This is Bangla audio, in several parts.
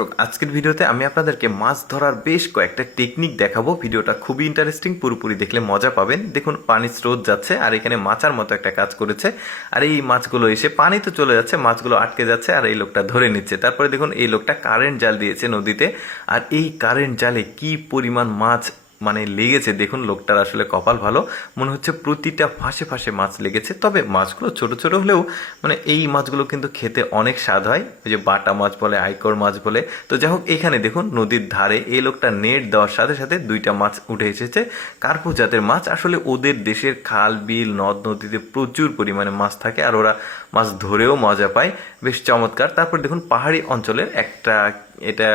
দর্শক, আজকের ভিডিওতে আমি আপনাদেরকে মাছ ধরার বেশ কয়েকটা টেকনিক দেখাবো। ভিডিওটা খুবই ইন্টারেস্টিং, পুরোপুরি দেখলে মজা পাবেন। দেখুন, পানির স্রোত যাচ্ছে আর এখানে মাচার মতো একটা কাজ করেছে। আর এই মাছগুলো এসে পানিতে চলে যাচ্ছে, মাছগুলো আটকে যাচ্ছে আর এই লোকটা ধরে নিচ্ছে। তারপরে দেখুন, এই লোকটা কারেন্ট জাল দিয়েছে নদীতে। আর এই কারেন্ট জালে কি পরিমাণ মাছ লেগেছে দেখুন। লোকটার আসলে কপাল ভালো, মনে হচ্ছে প্রতিটা ফাঁসে ফাঁসে মাছ লেগেছে। তবে মাছগুলো ছোট ছোট হলেও এই মাছগুলো কিন্তু খেতে অনেক স্বাদ হয়। ওই যে বাটা মাছ বলে, আইকর মাছ বলে। তো যাই হোক, এখানে দেখুন নদীর ধারে এই লোকটা নেট দেওয়ার সাথে সাথে দুইটা মাছ উঠে এসেছে। কার্পু জাতের মাছ। আসলে ওদের দেশের খাল বিল নদ নদীতে প্রচুর পরিমাণে মাছ থাকে আর ওরা মাছ ধরেও মজা পায়। বেশ চমৎকার। তারপর দেখুন, পাহাড়ি অঞ্চলের একটা এটা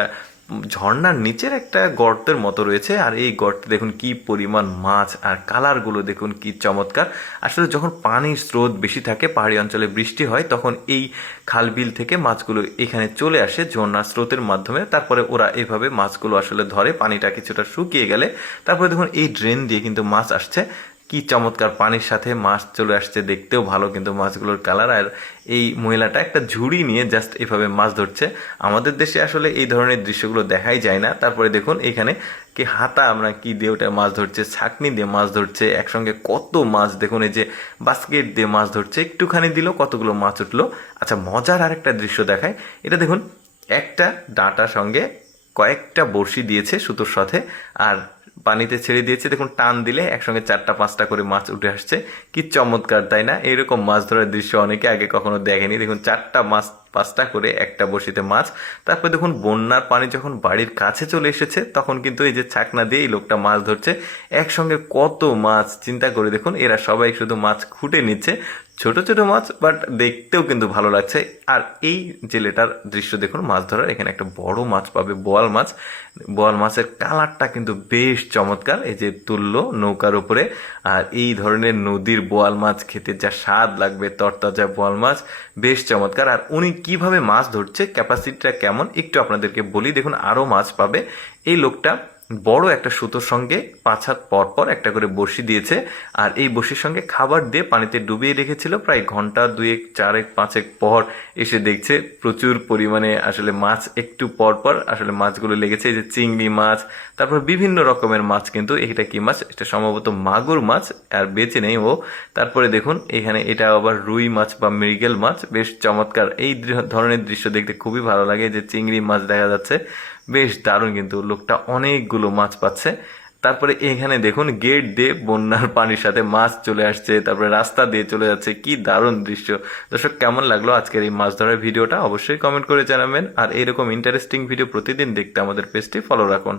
ঝর্ণার নিচের একটা গর্তের মতো রয়েছে। আর এই গর্তে দেখুন কি পরিমাণ মাছ, আর কালারগুলো দেখুন কি চমৎকার। আসলে যখন পানির স্রোত বেশি থাকে, পাহাড়ি অঞ্চলে বৃষ্টি হয়, তখন এই খাল বিল থেকে মাছগুলো এখানে চলে আসে ঝর্ণার স্রোতের মাধ্যমে। তারপরে ওরা এভাবে মাছগুলো আসলে ধরে, পানিটা কিছুটা শুকিয়ে গেলে। তারপরে দেখুন, এই ড্রেন দিয়ে কিন্তু মাছ আসছে। কি চমৎকার, পানির সাথে মাছ চলে আসছে, দেখতেও ভালো কিন্তু মাছগুলোর কালার। আর এই মহিলাটা একটা ঝুড়ি নিয়ে জাস্ট এভাবে মাছ ধরছে। আমাদের দেশে আসলে এই ধরনের দৃশ্যগুলো দেখাই যায় না। তারপরে দেখুন, এখানে কি হাতা আমরা কি দিয়ে ওটা মাছ ধরছে, ছাঁকনি দিয়ে মাছ ধরছে, একসঙ্গে কত মাছ দেখুন। এই যে বাস্কেট দিয়ে মাছ ধরছে, একটুখানি দিল কতগুলো মাছ উঠলো। আচ্ছা, মজার আরেকটা দৃশ্য দেখায়। এটা দেখুন, একটা ডাঁটার সঙ্গে কয়েকটা বড়শি দিয়েছে সুতোর সাথে, আর পানিতে ছেড়ে দিয়েছে। দেখুন, টান দিলে একসঙ্গে 4টা-5টা করে মাছ উঠে আসছে। কি চমৎকার, তাই না? এরকম মাছ ধরার দৃশ্য অনেকে আগে কখনো দেখেনি। দেখুন, 4টা মাছ 5টা করে একটা বড়শিতে মাছ। তারপর দেখুন, বন্যার পানি যখন বাড়ির কাছে চলে এসেছে, তখন কিন্তু এই যে ছাকনা দিয়ে এই লোকটা মাছ ধরছে। একসঙ্গে কত মাছ, চিন্তা করে দেখুন। এরা সবাই শুধু মাছ খুঁটে নিচ্ছে, ছোট ছোট মাছ, বাট দেখতেও কিন্তু ভালো লাগছে। আর এই জেলেটার দৃশ্য দেখুন মাছ ধরার। এখানে একটা বড় মাছ পাবে, বোয়াল মাছ। বোয়াল মাছের কালারটা কিন্তু বেশ চমৎকার। এই যে তুললো নৌকার উপরে। আর এই ধরনের নদীর বোয়াল মাছ খেতে যা স্বাদ লাগবে, তরতাজা বোয়াল মাছ, বেশ চমৎকার। আর উনি কিভাবে মাছ ধরছে, ক্যাপাসিটিটা কেমন, একটু আপনাদেরকে বলি। দেখুন, আরও মাছ পাবে। এই লোকটা বড় একটা সুতোর সঙ্গে 5 হাত পর পর একটা করে বড়শি দিয়েছে। আর এই বড়শির সঙ্গে খাবার দিয়ে পানিতে ডুবিয়ে রেখেছিল। প্রায় ঘন্টা 2-4-5 পর এসে দেখছে প্রচুর পরিমাণে আসলে মাছ একটু পর পর আসলে মাছগুলো লেগেছে। এই যে চিংড়ি মাছ, তারপর বিভিন্ন রকমের মাছ। কিন্তু এটা কি মাছ? এটা সম্ভবত মাগুর মাছ, আর বেঁচে নেই ও। তারপরে দেখুন, এখানে এটা আবার রুই মাছ বা মৃগেল মাছ। বেশ চমৎকার। এই ধরনের দৃশ্য দেখতে খুবই ভালো লাগে। যে চিংড়ি মাছ দেখা যাচ্ছে, বেশ দারুণ। কিন্তু লোকটা অনেকগুলো মাছ পাচ্ছে। তারপরে এখানে দেখুন, গেট দিয়ে বন্যার পানির সাথে মাছ চলে আসছে, তারপরে রাস্তা দিয়ে চলে যাচ্ছে। কি দারুণ দৃশ্য। দর্শক, কেমন লাগলো আজকের এই মাছ ধরার ভিডিওটা অবশ্যই কমেন্ট করে জানাবেন। আর এইরকম ইন্টারেস্টিং ভিডিও প্রতিদিন দেখতে আমাদের পেজটি ফলো রাখুন।